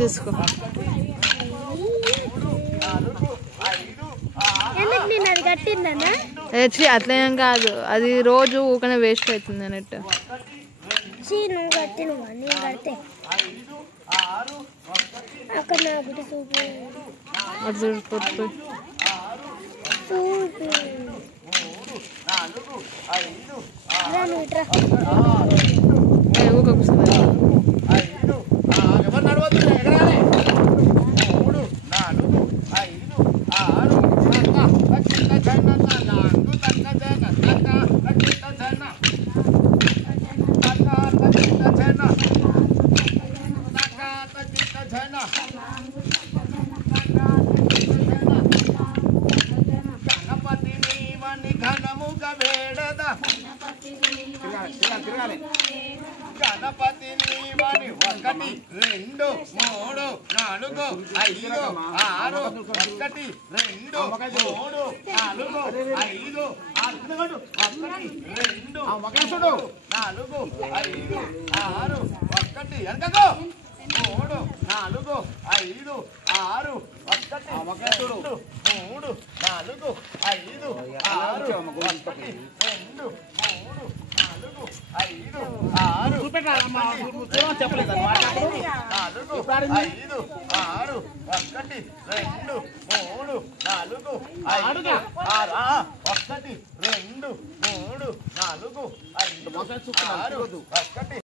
తీసుకో. అట్లేం కాదు, అది రోజు ఊకనే వేస్ట్ అవుతుంది అన్నట్టు. గణపతి నీవని 1 2 3 4 5 6 1 2 3 4 5 6 2 4 5 6 1 ఎంతకో 3 4 5 6 1 2 3 4 5 6 1 2 3 చూపెట్టాలమ్మా చెప్పలేదు 4 5 6 1 2 3 4 5 6 1 2 3 4 5 6 1